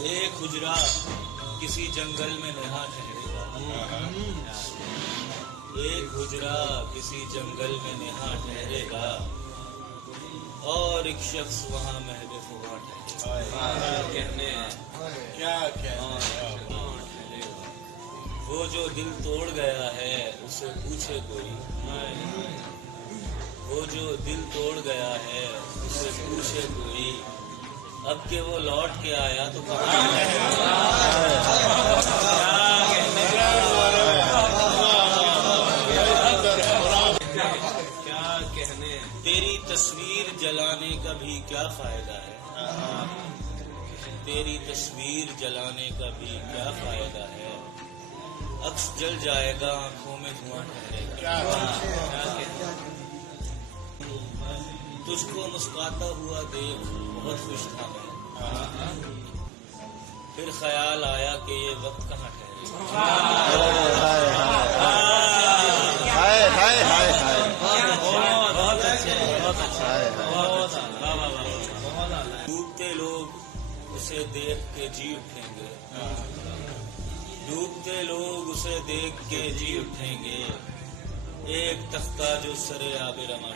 ایک حجرہ کسی جنگل میں نہا ٹھہرے گا، ایک حجرہ کسی جنگل میں نہا ٹھہرے گا، اور ایک شخص وہاں محو خدا ٹھہرے گا۔ کیا وہ جو دل توڑ گیا ہے اسے پوچھے کوئی، وہ جو دل توڑ گیا ہے اسے پوچھے کوئی، اب کہ وہ لوٹ کے آیا تو کہاں تیری تصویر جلانے کا بھی کیا فائدہ ہے، تیری تصویر جلانے کا بھی کیا فائدہ ہے، عکس جل جائے گا آنکھوں میں دھواں ٹھہرے گا۔ تجھ کو مسکراتا ہوا دیکھ بہت خوش تھا میں، پھر خیال آیا کہ یہ وقت کہاں ٹھہرے گا۔ ڈوبتے لوگ اسے دیکھ کے جی اٹھیں گے، ڈوبتے لوگ اسے دیکھ کے جی اٹھیں گے، ایک تختہ جو سرے آب رما